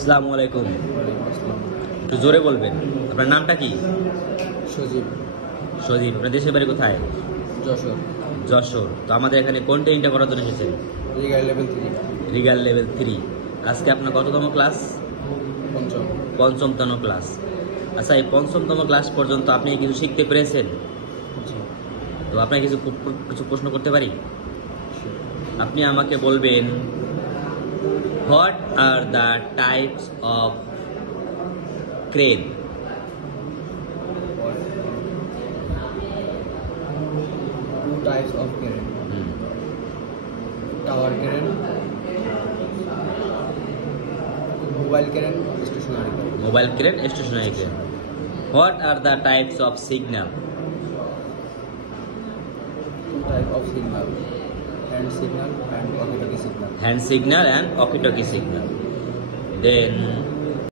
আসসালামু আলাইকুম। একটু জোরে বলবেন। আপনার নামটা কি? সজীব। সজীব। আপনার দেশের বাড়ি কোথায়? যশোর। যশোর। তো আমাদের এখানে কোন ট্রেনিংটা করার জন্য এসেছেন? Regard level 3। Regal level 3। আজকে আপনার কততম ক্লাস? পঞ্চম। পঞ্চমতম ক্লাস। আচ্ছা, এই পঞ্চমতম ক্লাস পর্যন্ত আপনি কিছু শিখতে পেরেছেন? জি। তো আপনাকে কিছু প্রশ্ন করতে পারি? আপনি আমাকে বলবেন, what are the types of crane? Two types of crane. Tower crane, mobile crane, stationary crane. Mobile crane, stationary crane. What are the types of signal? Two types of signal. Hand signal and walkie-talkie signal. Hand signal and walkie-talkie signal. Then